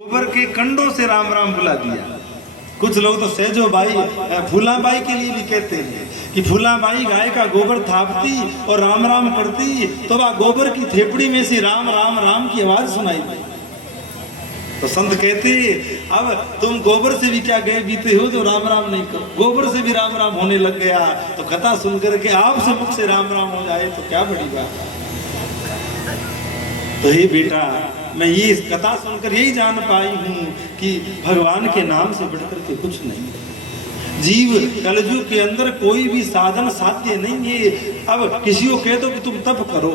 गोबर के कंडों से राम राम बुला दिया। कुछ लोग तो सहजो बाई फूलाबाई के लिए भी कहते हैं कि फूलाबाई गाय का गोबर थापती और राम राम करती तो वह गोबर की थेपड़ी में से राम राम राम की आवाज सुनाई दी। तो संत कहते अब तुम गोबर से भी क्या गए बीते हो जो राम राम नहीं करो, गोबर से भी राम राम होने लग गया तो कथा सुनकर के आपसे मुख से राम राम हो जाए तो क्या बड़ी बात। तो हे बेटा, मैं ये कथा सुनकर यही जान पाई हूँ कि भगवान के नाम से बढ़कर के कुछ नहीं। जीव कलयुग के अंदर कोई भी साधन साध्य नहीं है। अब किसी को कह दो कि तुम तप करो,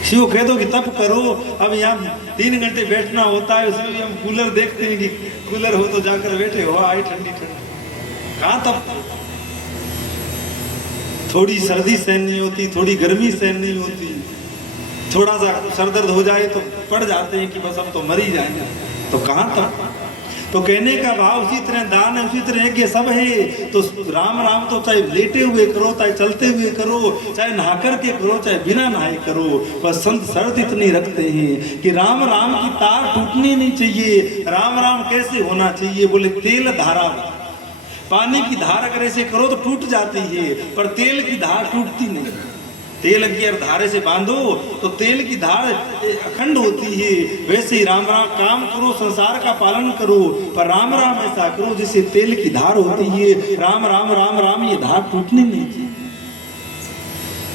किसी को कह दो कि तप करो, अब यहाँ 3 घंटे बैठना होता है, उसमें भी हम कूलर देखते हैं कि कूलर हो तो जाकर बैठे हो, आई ठंडी ठंडी, कहाँ तप। थोड़ी सर्दी सहन नहीं होती, थोड़ी गर्मी सहन नहीं होती, थोड़ा सा सर दर्द हो जाए तो पड़ जाते हैं कि बस हम तो मर ही जाएंगे, तो कहाँ तक। तो कहने का भाव उसी तरह दान है, उसी तरह कि सब है। तो राम राम तो चाहे लेटे हुए करो, चाहे चलते हुए करो, चाहे नहा करके करो, चाहे बिना नहाए करो, बस संत शर्त इतनी रखते हैं कि राम राम की तार टूटनी नहीं चाहिए। राम राम कैसे होना चाहिए, बोले तेल धारा, पानी की धार अगर ऐसे करो तो टूट जाती है, पर तेल की धार टूटती नहीं। तेल की अगर धारे से बांधो तो तेल की धार अखंड होती है। वैसे ही राम राम काम करो, संसार का पालन करो, पर राम राम ऐसा करो जिससे तेल की धार होती है। राम राम राम राम ये धार टूटनी नहीं चाहिए।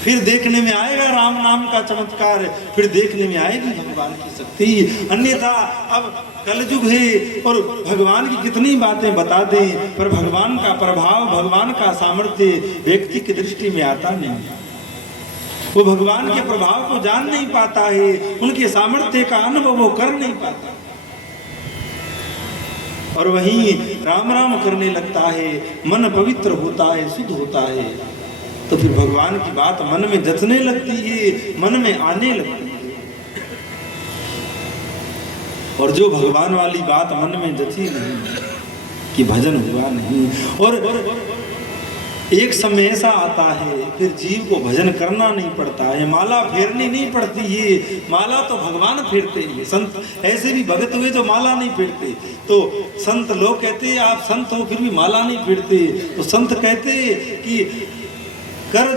फिर देखने में आएगा राम नाम का चमत्कार, फिर देखने में आएगी भगवान की शक्ति। अन्यथा अब कलयुग है और भगवान की कितनी बातें बता दें, पर भगवान का प्रभाव, भगवान का सामर्थ्य व्यक्ति की दृष्टि में आता नहीं। वो भगवान के प्रभाव को जान नहीं पाता है, उनके सामर्थ्य का अनुभव वो कर नहीं पाता, और वहीं राम राम करने लगता है, मन पवित्र होता है, शुद्ध होता है, तो फिर भगवान की बात मन में जचने लगती है, मन में आने लगती है। और जो भगवान वाली बात मन में जची नहीं कि भजन हुआ नहीं, और एक समय ऐसा आता है फिर जीव को भजन करना नहीं पड़ता है, माला फेरनी नहीं पड़ती है। माला तो भगवान फेरते हैं, संत ऐसे भी भगत हुए जो माला नहीं फेरते। तो संत लोग कहते हैं आप संत हो फिर भी माला नहीं फेरते, तो संत कहते हैं कि कर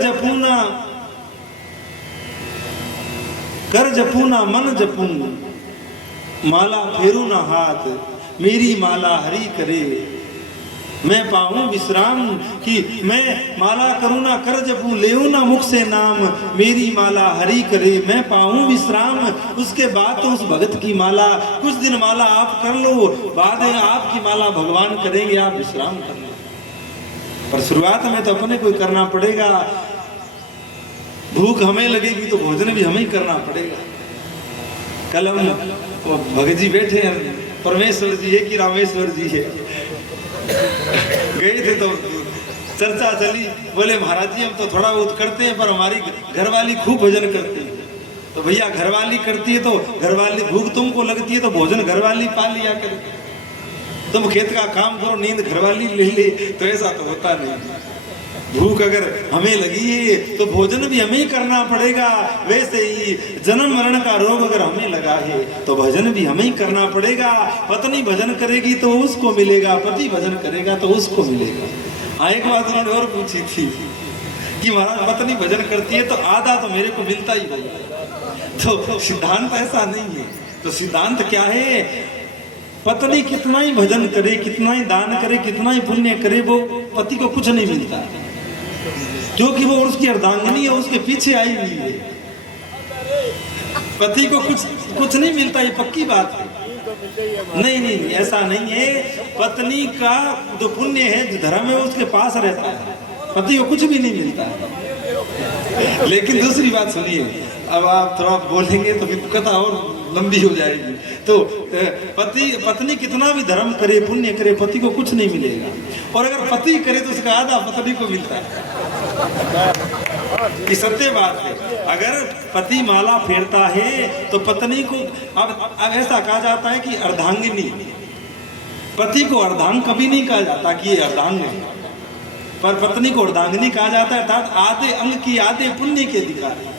जपूना मन जपून, माला फेरू ना हाथ, मेरी माला हरि करे, मैं पाऊं विश्राम। कि मैं माला करूं ना कर जपूं, लेऊं ना मुख से नाम, मेरी माला हरि करे, मैं पाऊं विश्राम। उसके बाद तो उस भगत की माला, कुछ दिन माला आप कर लो, बाद में आपकी माला भगवान करेंगे, आप विश्राम कर लो। पर शुरुआत में तो अपने को करना पड़ेगा। भूख हमें लगेगी तो भोजन भी हमें ही करना पड़ेगा। कल हम भगत जी बैठे हैं, परमेश्वर जी है कि रामेश्वर जी है, गए थे तो चर्चा चली, बोले महाराज जी हम तो थोड़ा बहुत करते हैं पर हमारी घरवाली खूब भजन करती है। तो भैया घरवाली करती है तो घरवाली, भूख तुमको लगती है तो भोजन घरवाली पा लिया करे, तुम खेत का काम करो नींद घरवाली ले ले, तो ऐसा तो होता नहीं। भूख अगर हमें लगी है तो भोजन भी हमें ही करना पड़ेगा। वैसे ही जन्म मरण का रोग अगर हमें लगा है तो भजन भी हमें ही करना पड़ेगा। पत्नी भजन करेगी तो उसको मिलेगा, पति भजन करेगा तो उसको मिलेगा। हाँ, एक बात उन्होंने और पूछी थी कि महाराज पत्नी भजन करती है तो आधा तो मेरे को मिलता ही होगा। तो सिद्धांत ऐसा नहीं है। तो सिद्धांत क्या है, पत्नी कितना ही भजन करे, कितना ही दान करे, कितना ही पुण्य करे, वो पति को कुछ नहीं मिलता, क्योंकि वो उसकी अर्धांगिनी है, उसके पीछे आई हुई है। पति को कुछ नहीं मिलता, ये पक्की बात है। नहीं नहीं, ऐसा नहीं है। पत्नी का जो पुण्य है, जो धर्म है, उसके पास रहता है, पति को कुछ भी नहीं मिलता है। लेकिन दूसरी बात सुनिए, अब आप थोड़ा बोलेंगे तो फिर कथा और लंबी हो जाएगी। तो पत्नी कितना भी धर्म करे, पुण्य करे, पति को कुछ नहीं मिलेगा। और अगर पति करे तो उसका आधा पत्नी को मिलता है। ये सत्य बात है। अगर पति माला फेरता है तो पत्नी को, अब ऐसा कहा जाता है कि अर्धांगिनी, पति को अर्धांग कभी नहीं कहा जाता कि ये अर्धांग है, पर पत्नी को अर्धांगिनी कहा जाता है, अर्थात आधे अंग की आधे पुण्य के अधिकारी।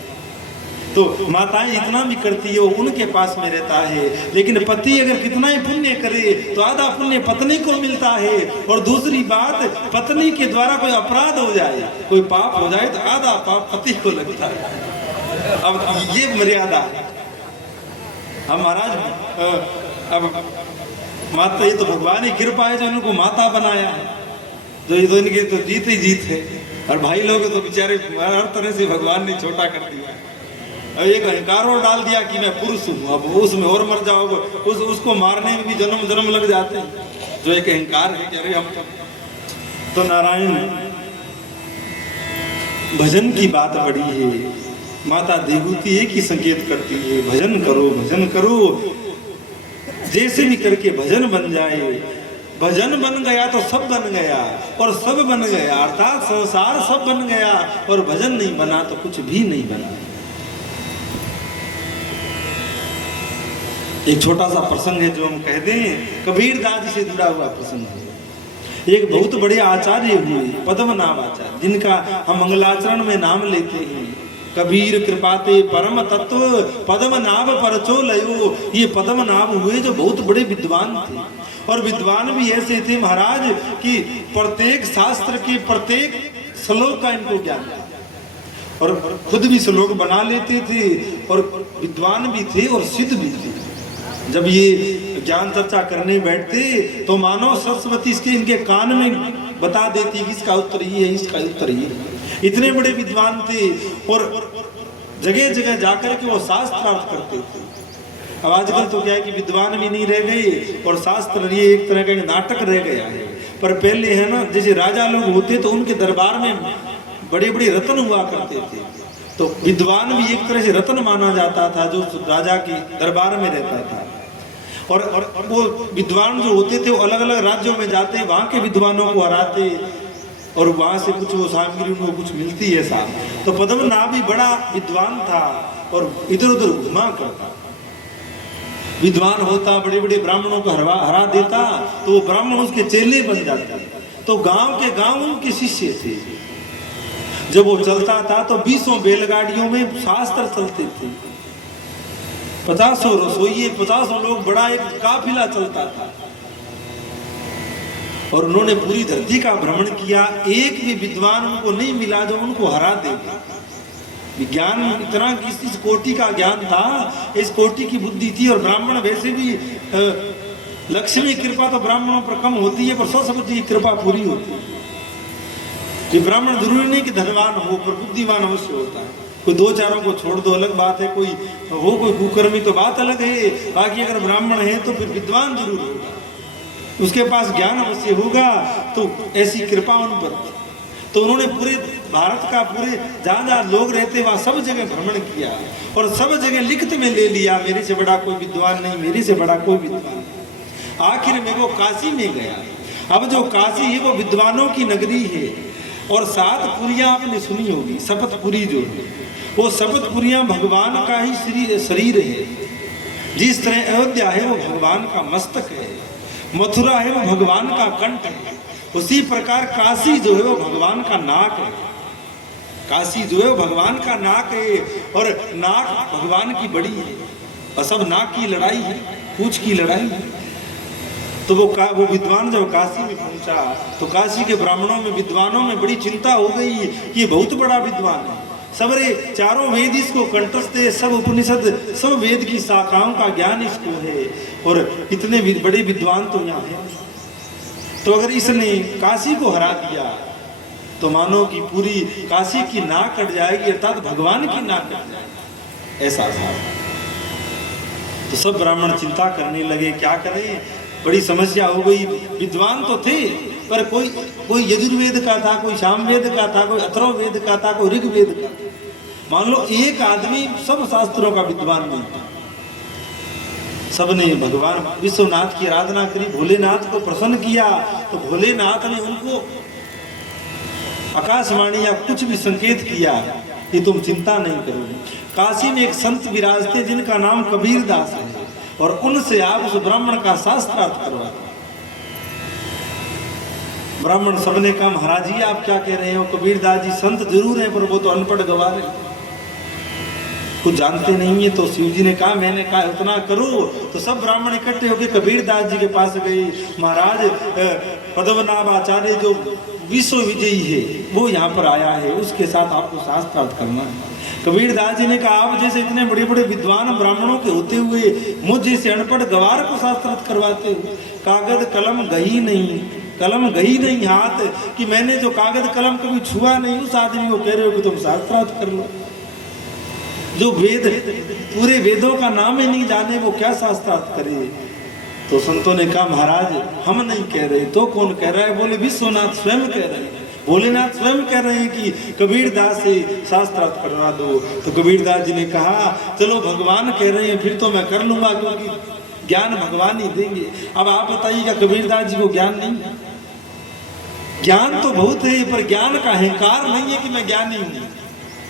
तो माताएं इतना भी करती है वो उनके पास में रहता है, लेकिन पति अगर कितना ही पुण्य करे तो आधा पुण्य पत्नी को मिलता है। और दूसरी बात, पत्नी के द्वारा कोई अपराध हो जाए, कोई पाप हो जाए तो आधा पाप पति को लगता है। अब ये मर्यादा है। हम महाराज अब माता, ये तो भगवान की कृपा है जो इनको माता बनाया है, जो ये तो इनकी तो जीत ही जीत है। और भाई लोग तो बेचारे हर तरह से भगवान ने छोटा कर दिया। एक अहंकार और डाल दिया कि मैं पुरुष हूँ, अब उसमें और मर जाओगे, उसको मारने में भी जन्म जन्म लग जाते हैं, जो एक अहंकार है कि अरे हम तो नारायण। भजन की बात बड़ी है, माता देवहूति एक ही संकेत करती है, भजन करो भजन करो, जैसे भी करके भजन बन जाए। भजन बन गया तो सब बन गया, और सब बन गया अर्थात संसार सब बन गया, और भजन नहीं बना तो कुछ भी नहीं बना। एक छोटा सा प्रसंग है जो हम कह दें, कबीर दास से जुड़ा हुआ प्रसंग है। एक बहुत बड़े आचार्य हुए पद्मनाभ आचार्य, जिनका हम मंगलाचरण में नाम लेते हैं। कबीर कृपाते परम तत्व पद्मनाभ परचो लयो। ये पद्मनाभ हुए जो बहुत बड़े विद्वान थे, और विद्वान भी ऐसे थे महाराज कि प्रत्येक शास्त्र के प्रत्येक श्लोक का इनको ज्ञान था, और खुद भी श्लोक बना लेते थे, और विद्वान भी थे और सिद्ध भी थे। जब ये ज्ञान चर्चा करने बैठते तो मानो सरस्वती इसके इनके कान में बता देती कि इसका उत्तर ये है, इसका उत्तर ये है। इतने बड़े विद्वान थे, और जगह जगह जाकर के वो शास्त्रार्थ करते थे। अब आजकल तो क्या है कि विद्वान भी नहीं रह गए, और शास्त्र ये एक तरह का नाटक रह गया है। पर पहले है ना, जैसे राजा लोग होते तो उनके दरबार में बड़े बड़े रत्न हुआ करते थे, तो विद्वान भी एक तरह से रत्न माना जाता था जो राजा के दरबार में रहता था। और वो विद्वान जो होते थे वो अलग अलग राज्यों में जाते, वहाँ के विद्वानों को हराते, और वहाँ से कुछ वो सामग्री उनको कुछ मिलती है साहब। तो पद्मनाभ भी बड़ा विद्वान था, और इधर उधर घुमा करता, विद्वान होता, बड़े बड़े ब्राह्मणों को हरा देता, तो वो ब्राह्मण उसके चेले बन जाते। तो गांव के गांव उनके शिष्य थे। जब वो चलता था तो 20 बैलगाड़ियों में शास्त्र चलते थे, 50 रसोइये, 50 लोग, बड़ा एक काफिला चलता था। और उन्होंने पूरी धरती का भ्रमण किया, एक भी विद्वान उनको नहीं मिला जो उनको हरा दे। विज्ञान इतना इस कोटि का ज्ञान था, इस कोटि की बुद्धि थी। और ब्राह्मण वैसे भी लक्ष्मी कृपा तो ब्राह्मणों पर कम होती है, पर सरस्वती की कृपा पूरी होती है। ये ब्राह्मण जरूरी नहीं कि धनवान हो, पर बुद्धिमान अवश्य होता है। कोई दो चारों को छोड़ दो अलग बात है, कोई हो कोई कुकर्मी तो बात अलग है, बाकी अगर ब्राह्मण है तो फिर विद्वान जरूर होगा, उसके पास ज्ञान अवश्य होगा। तो ऐसी कृपा उन पर। तो उन्होंने पूरे भारत का, पूरे जहाँ जहाँ लोग रहते वहाँ सब जगह भ्रमण किया, और सब जगह लिखित में ले लिया, मेरे से बड़ा कोई विद्वान नहीं, मेरे से बड़ा कोई विद्वान। आखिर में वो काशी में गया। अब जो काशी है वो विद्वानों की नगरी है, और 7 पुरियां आपने सुनी होगी। शपथपुरी जो है वो शपथपुरियां भगवान का ही शरीर है। जिस तरह अयोध्या है वो भगवान का मस्तक है, मथुरा है वो भगवान का कंठ है, उसी प्रकार काशी जो है वो भगवान का नाक है। काशी जो है वो भगवान का नाक है, और नाक भगवान की बड़ी है, और सब नाक की लड़ाई है, पूंछ की लड़ाई है। तो वो विद्वान जब काशी में पहुंचा तो काशी के ब्राह्मणों में, विद्वानों में बड़ी चिंता हो गई कि ये बहुत बड़ा विद्वान है, सबरे चारों वेद इसको कंठस्थ है, सब उपनिषद, सब वेद की शाखाओं का ज्ञान इसको है, और इतने बड़े विद्वान तो यहाँ है। तो अगर इसने काशी को हरा दिया तो मानो कि पूरी काशी की नाक कट जाएगी, अर्थात भगवान की नाक कट जाएगी, ऐसा था। तो सब ब्राह्मण चिंता करने लगे, क्या करें, बड़ी समस्या हो गई। विद्वान तो थे, पर कोई यजुर्वेद का था, कोई सामवेद का था, कोई अथर्ववेद का था, कोई ऋग्वेद का। मान लो एक आदमी सब शास्त्रों का विद्वान नहीं था। सबने भगवान विश्वनाथ की आराधना करी, भोलेनाथ को प्रसन्न किया, तो भोलेनाथ ने उनको आकाशवाणी या कुछ भी संकेत किया कि तुम चिंता नहीं करो। काशी में एक संत विराजते जिनका नाम कबीर दास है, और उनसे आप उस ब्राह्मण का शास्त्रार्थ करवा। ब्राह्मण सबने कहा, महाराज जी आप क्या कह रहे हो, कबीर दास जी संत जरूर हैं पर वो तो अनपढ़ गवार है। कुछ जानते नहीं है। तो शिव जी ने कहा, मैंने कहा उतना करो। तो सब ब्राह्मण इकट्ठे होकर कबीरदास जी के पास गए। महाराज पद्मनाभ आचार्य जो विश्व विजयी है वो यहाँ पर आया है, उसके साथ आपको शास्त्रार्थ करना है। कबीरदास जी ने कहा, आप जैसे इतने बड़े बड़े विद्वान ब्राह्मणों के होते हुए मुझ जैसे अनपढ़ गवार को शास्त्रार्थ करवाते हो। कागज कलम गई नहीं, कलम गई नहीं हाथ, कि मैंने जो कागज कलम कभी छुआ नहीं, उस आदमी को कह रहे हो कि तुम शास्त्रार्थ कर लो। जो वेद पूरे वेदों का नाम ही नहीं जाने वो क्या शास्त्रार्थ करे। तो संतों ने कहा, महाराज हम नहीं कह रहे, तो कौन कह रहा है? बोले विश्वनाथ स्वयं कह रहे हैं, भोलेनाथ स्वयं कह रहे हैं कि कबीरदास से शास्त्रार्थ करवा दो। तो कबीरदास जी ने कहा, चलो भगवान कह रहे हैं फिर तो मैं कर लूंगा, क्योंकि ज्ञान भगवान ही देंगे। अब आप बताइएगा कबीरदास जी को ज्ञान नहीं? ज्ञान तो बहुत है, पर ज्ञान का अहंकार नहीं है कि मैं ज्ञानी हूँ।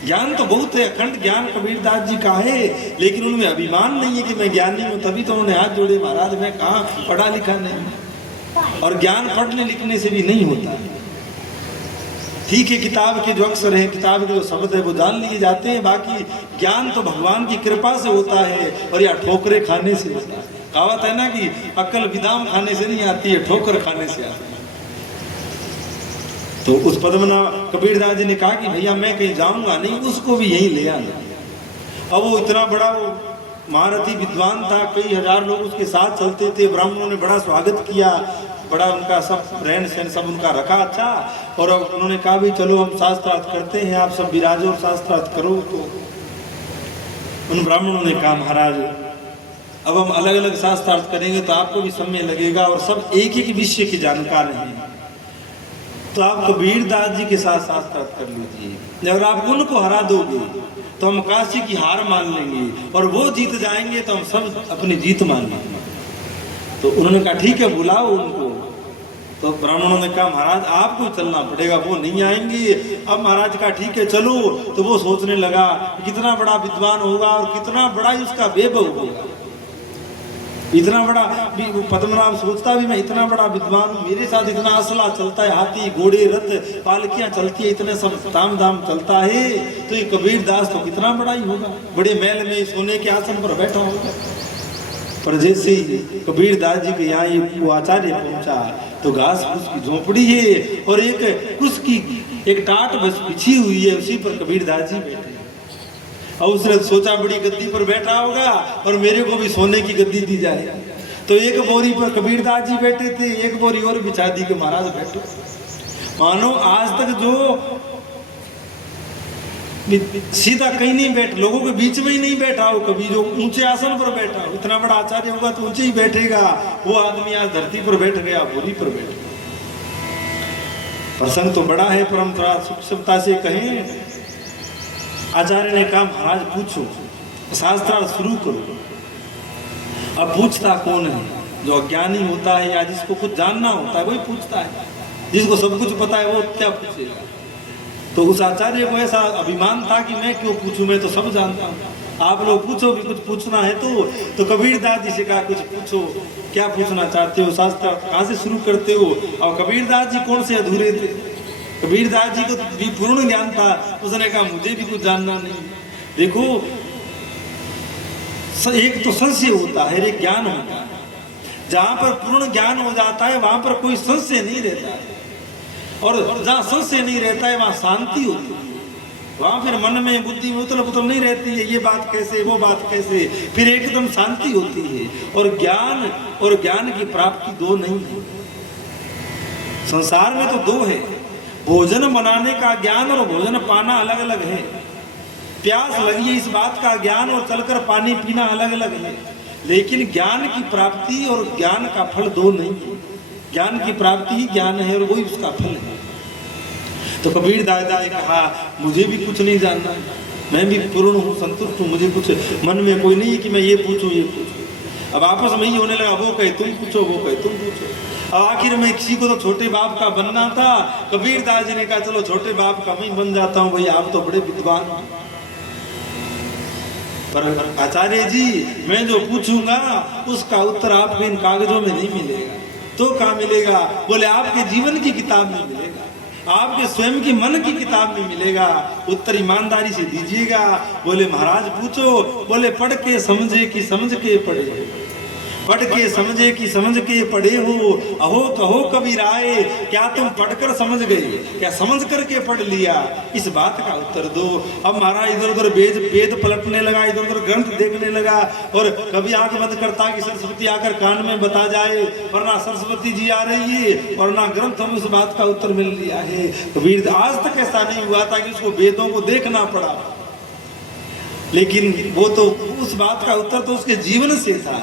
ज्ञान तो बहुत है, अखंड ज्ञान कबीरदास जी का है, लेकिन उनमें अभिमान नहीं है कि मैं ज्ञानी हूँ। तभी तो उन्होंने हाथ जोड़े, महाराज मैं कहाँ पढ़ा लिखा नहीं। और ज्ञान पढ़ने लिखने से भी नहीं होता। ठीक है, किताब के जो अक्षर हैं, किताब के जो शब्द है वो जान लिए जाते हैं, बाकी ज्ञान तो भगवान की कृपा से होता है और या ठोकरे खाने से होता है। कहावत है ना कि अक्ल बिदाम खाने से नहीं आती है, ठोकर खाने से आती है। तो उस पद्मनाभ कबीरदास जी ने कहा कि भैया मैं कहीं जाऊंगा नहीं, उसको भी यहीं ले आना। अब वो इतना बड़ा वो महारथी विद्वान था, कई हजार लोग उसके साथ चलते थे। ब्राह्मणों ने बड़ा स्वागत किया, बड़ा उनका सब रहन सहन सब उनका रखा अच्छा। और अब उन्होंने कहा भी चलो हम शास्त्रार्थ करते हैं, आप सब विराजो और शास्त्रार्थ करो। तो उन ब्राह्मणों ने कहा, महाराज अब हम अलग अलग शास्त्रार्थ करेंगे तो आपको भी समय लगेगा, और सब एक एक विषय की जानकार हैं, तो आप कबीरदास जी के साथ शास्त्रार्थ कर लीजिए। अगर आप उनको हरा दोगे तो हम काशी की हार मान लेंगे, और वो जीत जाएंगे तो हम सब अपनी जीत मान लेंगे। तो उन्होंने कहा ठीक है, बुलाओ उनको। तो ब्राह्मणों ने कहा, महाराज आपको चलना पड़ेगा, वो नहीं आएंगे। अब महाराज का ठीक है चलो। तो वो सोचने लगा कितना बड़ा विद्वान होगा और कितना बड़ा ही उसका वैभव होगा। इतना बड़ा पद्मनाभ सोचता भी मैं इतना बड़ा विद्वान हूँ, मेरे साथ इतना असला चलता है, हाथी घोड़े रथ पालकियां चलती है, इतने सब ताम धाम चलता है, तो ये कबीरदास तो कितना बड़ा ही होगा, बड़े महल में सोने के आसन पर बैठा होगा। पर जैसे ही कबीरदास जी के यहाँ ये वो आचार्य पहुंचा तो घास फूस की झोपड़ी है और एक उसकी एक टाट बस बिछी हुई है, उसी पर कबीरदास जी बैठे। और उसने सोचा बड़ी गद्दी पर बैठा होगा और मेरे को भी सोने की गद्दी दी जाए। तो एक बोरी पर कबीरदास जी बैठे थे, एक बोरी और बिछा दी के महाराज बैठे। मानो आज तक जो सीधा कहीं नहीं बैठ, लोगों के बीच में ही नहीं बैठा हो, कभी जो ऊंचे आसन पर बैठा हो, इतना बड़ा आचार्य होगा तो ऊंचे ही बैठेगा, वो आदमी आज धरती पर बैठ गया, बोरी पर बैठ गया। प्रसंग तो बड़ा है, पर हम थोड़ा सूक्ष्मता से कहें। आचार्य ने कहा महाराज पूछो, शास्त्रार्थ शुरू करो। अब पूछता कौन है? जो अज्ञानी होता है या जिसको कुछ जानना होता है वही पूछता है, जिसको सब कुछ पता है वो क्या पूछेगा। तो उस आचार्य को ऐसा अभिमान था कि मैं क्यों पूछूं, मैं तो सब जानता हूँ, आप लोग पूछो भी कुछ पूछना है तो कबीरदास जी से कहा कुछ पूछो, क्या पूछना चाहते हो, शास्त्र कहाँ से शुरू करते हो। और कबीरदास जी कौन से अधूरे थे, कबीरदास जी को भी पूर्ण ज्ञान था। उसने कहा मुझे भी कुछ जानना नहीं। देखो एक तो संशय होता है, एक ज्ञान होता है। जहाँ पर पूर्ण ज्ञान हो जाता है वहां पर कोई संशय नहीं रहता है, और जहाँ संशय नहीं रहता है वहाँ शांति होती है। वहाँ फिर मन में बुद्धि में उथल पुथल नहीं रहती है, ये बात कैसे वो बात कैसे, फिर एकदम शांति होती है। और ज्ञान की प्राप्ति दो नहीं है, संसार में तो दो है। भोजन बनाने का ज्ञान और भोजन पाना अलग अलग है। प्यास लगी है इस बात का ज्ञान और चलकर पानी पीना अलग अलग है। लेकिन ज्ञान की प्राप्ति और ज्ञान का फल दो नहीं है। ज्ञान की प्राप्ति ही ज्ञान है और वही उसका फल है। तो कबीर दादा ने कहा मुझे भी कुछ नहीं जानना, मैं भी पूर्ण हूँ, संतुष्ट हूँ, मुझे कुछ मन में कोई नहीं है कि मैं ये पूछूं ये पूछूं। अब आपस में ही होने लगा, वो कहे तुम पूछो, वो कहे तुम पूछो। अब आखिर में किसी को तो छोटे बाप का बनना था। कबीर दास जी ने कहा चलो छोटे बाप का मैं बन जाता हूँ, भाई आप तो बड़े विद्वान। पर आचार्य जी मैं जो पूछूंगा उसका उत्तर आपको इन कागजों में नहीं मिलेगा। तो कहाँ मिलेगा? बोले आपके जीवन की किताब में मिलेगा। आपके स्वयं की मन की किताब में मिलेगा। उत्तर ईमानदारी से दीजिएगा। बोले महाराज पूछो। बोले पढ़ के समझे कि समझ के पढ़े, पढ़ के समझे कि समझ के पढ़े हो, अहो कहो कबीराए, क्या तुम पढ़कर समझ गए, क्या समझ करके पढ़ लिया, इस बात का उत्तर दो। अब महाराज इधर उधर वेद पलटने लगा, इधर उधर ग्रंथ देखने लगा, और कभी आंख बंद करता कि सरस्वती आकर कान में बता जाए, वरना सरस्वती जी आ रही है, वरना ग्रंथ में उस बात का उत्तर मिल लिया है। कबीर आज तक ऐसा नहीं हुआ था कि उसको वेदों को देखना पड़ा, लेकिन वो तो उस बात का उत्तर तो उसके जीवन से था।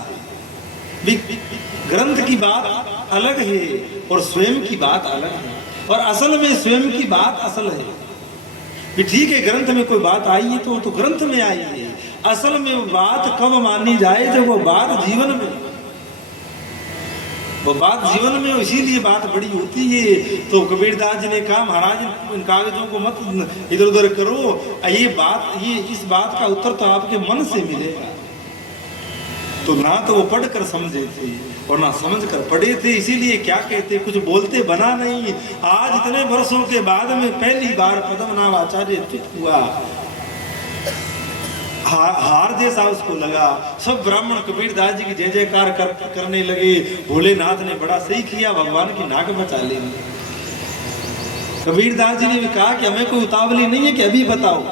ग्रंथ की बात अलग है और स्वयं की बात अलग है, और असल में स्वयं की बात असल है कि ठीक है ग्रंथ में कोई बात आई है तो ग्रंथ में आई है। असल में वो बात कब मानी जाए जब वो बात जीवन में, वो बात जीवन में, इसीलिए बात बड़ी होती है। तो कबीरदास जी ने कहा महाराज इन कागजों को मत इधर उधर करो, ये इस बात का उत्तर तो आपके मन से मिलेगा। तो ना तो वो पढ़कर समझे थे और ना समझ कर पढ़े थे, इसीलिए क्या कहते कुछ बोलते बना नहीं। आज इतने वर्षों के बाद में पहली बार पद्मनाभ आचार्य चित हुआ, हार जैसा उसको लगा। सब ब्राह्मण कबीरदास जी की जय जयकार करने लगे। भोलेनाथ ने बड़ा सही किया, भगवान की नाक बचा ली। कबीरदास जी ने भी कहा कि हमें कोई उतावली नहीं है कि अभी बताओ,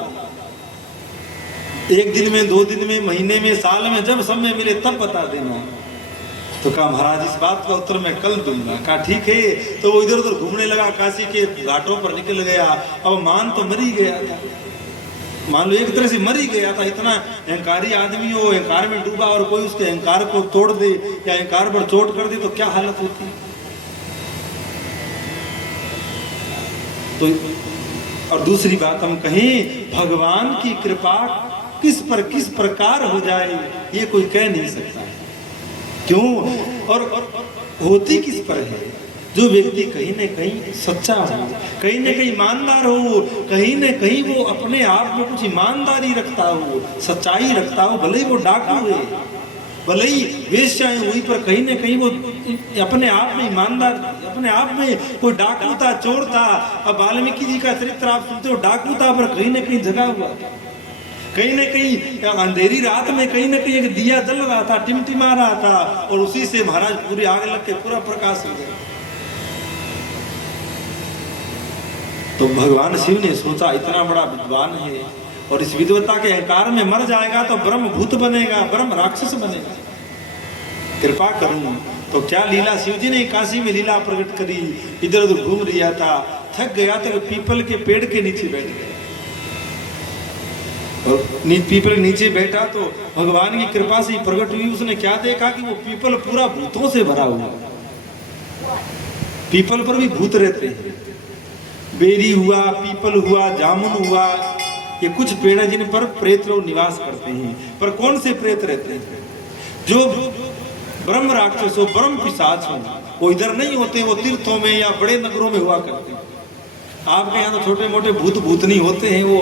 एक दिन में, 2 दिन में, महीने में, साल में, जब समय मिले तब बता देना। तो कहा महाराज इस बात का उत्तर मैं कल दूंगा। कहा ठीक है। तो वो इधर उधर घूमने लगा, काशी के घाटों पर निकल गया। अब मान तो मर ही गया था, मान लो एक तरह से मर ही गया था। इतना अहंकारी आदमी हो, अहंकार में डूबा, और कोई उसके अहंकार को तोड़ दे या अहंकार पर चोट कर दे तो क्या हालत होती। तो और दूसरी बात हम कहें, भगवान की कृपा किस प्रकार हो जाए ये कोई कह नहीं सकता। क्यों? और होती किस पर है? जो व्यक्ति कहीं न कहीं सच्चा हो, कहीं न कहीं ईमानदार हो, कहीं न कहीं वो अपने आप में कुछ ईमानदारी रखता हो, सच्चाई रखता हो, भले ही वो डाकू है, भले ही वेश्याएं हुई, पर कहीं न कहीं वो अपने आप में ईमानदार, अपने आप में कोई डाकू था, चोर था। अब वाल्मीकि जी का चरित्र आप सुनते हो, डाकू था पर कहीं न कहीं जगा हुआ था, कहीं न कहीं अंधेरी रात में कहीं न कहीं एक दिया जल रहा था, टिमटिमा रहा था, और उसी से महाराज पूरी आग लग के पूरा प्रकाश हो गया। तो भगवान शिव ने सोचा इतना बड़ा विद्वान है और इस विद्वता के अहंकार में मर जाएगा तो ब्रह्म भूत बनेगा, ब्रह्म राक्षस बनेगा, कृपा करूं। तो क्या लीला शिव जी ने काशी में लीला प्रकट करी। इधर उधर घूम रहा था, थक गया तो पीपल के पेड़ के नीचे बैठ गया, और पीपल नीचे बैठा तो भगवान की कृपा से प्रकट हुई। उसने क्या देखा कि वो पीपल पूरा भूतों से भरा हुआ, पीपल पर भी भूत रहते हैं। बेरी हुआ, पीपल हुआ, जामुन हुआ, ये कुछ पेड़ हैं जिन पर प्रेत लोग निवास करते हैं। पर कौन से प्रेत रहते हैं? जो ब्रह्म राक्षस हो, ब्रह्म पिशाच हो, वो इधर नहीं होते, वो तीर्थों में या बड़े नगरों में हुआ करते हैं। आपके यहाँ तो छोटे मोटे भूतनी होते हैं, वो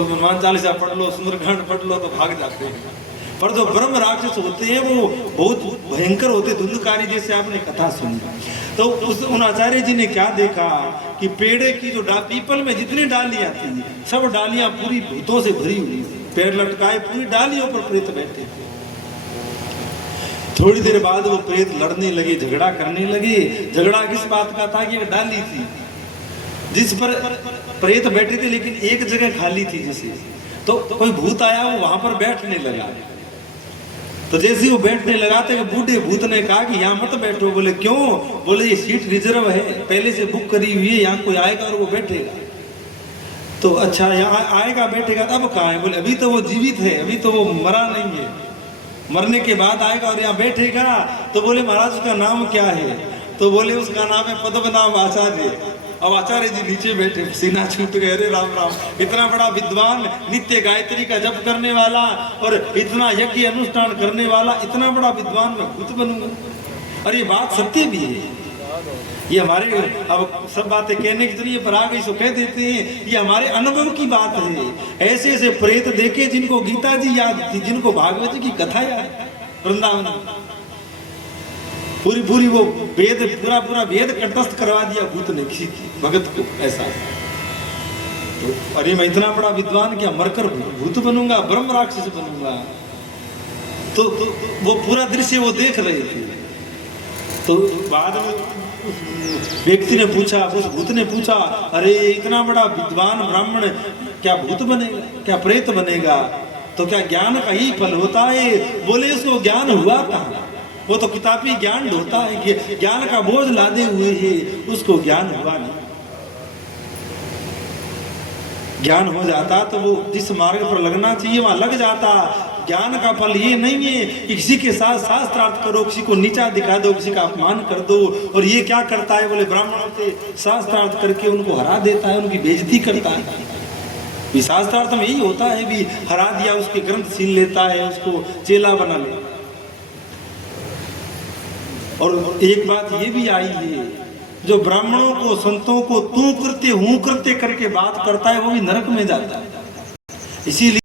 हनुमान चालीसा पढ़ लो, सुंदरकांड पढ़ लो तो भाग जाते हैं। पर जो ब्रह्म राक्षस होते हैं वो बहुत भयंकर होते, धुंधकारी, जैसे आपने कथा सुनी। तो उन आचार्य जी ने क्या देखा कि पेड़ की जो पीपल में जितनी डालियां थी, सब डालियां पूरी भूतों से भरी हुई, पैर लटकाए पूरी डालियों पर प्रेत बैठे थे। थोड़ी देर बाद वो प्रेत लड़ने लगे, झगड़ा करने लगे। झगड़ा किस बात का था कि एक डाली थी जिस पर प्रेत बैठे थे, लेकिन एक जगह खाली थी जिसे, तो कोई भूत आया, वो वहां पर बैठने लगा। तो जैसे वो बैठने लगा तो बूढ़े भूत ने कहा कि यहाँ मत बैठो। बोले क्यों? बोले ये सीट रिजर्व है, पहले से बुक करी हुई है, यहाँ कोई आएगा और वो बैठेगा। तो अच्छा यहाँ आएगा बैठेगा, तब कहाँ है? बोले अभी तो वो जीवित है, अभी तो वो मरा नहीं है, मरने के बाद आएगा और यहाँ बैठेगा। तो बोले महाराज उसका नाम क्या है? तो बोले उसका नाम है पद्मनाभ आचार्य। अब आचार्य जी नीचे बैठे, सीना छूट गए, अरे राम राम, इतना बड़ा विद्वान, नित्य गायत्री का जप करने वाला और इतना यज्ञ अनुष्ठान करने वाला, इतना बड़ा विद्वान मैं भूत बनूंगा? और ये बात सत्य भी है। ये हमारे, अब सब बातें कहने के जरिए पर आ गई सो कह देते हैं, ये हमारे अनुभव की बात है। ऐसे ऐसे प्रेत देखे जिनको गीता जी याद थी, जिनको भागवत जी की कथा याद, वृंदावन पूरी पूरी वो वेद पूरा पूरा वेद कंठस्थ करवा दिया भूत ने किसी भगत को। ऐसा तो अरे मैं इतना बड़ा विद्वान क्या मरकर भूत बनूंगा, ब्रह्म राक्षस बनूंगा। तो वो पूरा दृश्य वो देख रहे थे। तो बाद में व्यक्ति ने पूछा, उस भूत ने पूछा, अरे इतना बड़ा विद्वान ब्राह्मण क्या भूत बनेगा, क्या प्रेत बनेगा? तो क्या ज्ञान का ही फल होता है? बोले उसको ज्ञान हुआ कहाँ? वो तो किताबी ज्ञान होता है कि ज्ञान का बोझ लादे हुए है, उसको ज्ञान हुआ नहीं। ज्ञान हो जाता तो वो जिस मार्ग पर लगना चाहिए वहां लग जाता। ज्ञान का फल ये नहीं है कि किसी के साथ शास्त्रार्थ करो, किसी को नीचा दिखा दो, किसी का अपमान कर दो। और ये क्या करता है? बोले ब्राह्मणों से शास्त्रार्थ करके उनको हरा देता है, उनकी बेइज्जती करता है। शास्त्रार्थ में यही होता है भी हरा दिया, उसके ग्रंथ छीन लेता है, उसको चेला बना लेता। और एक बात ये भी आई है, जो ब्राह्मणों को संतों को तू करते हूं करते करके बात करता है वो भी नरक में जाता है। इसीलिए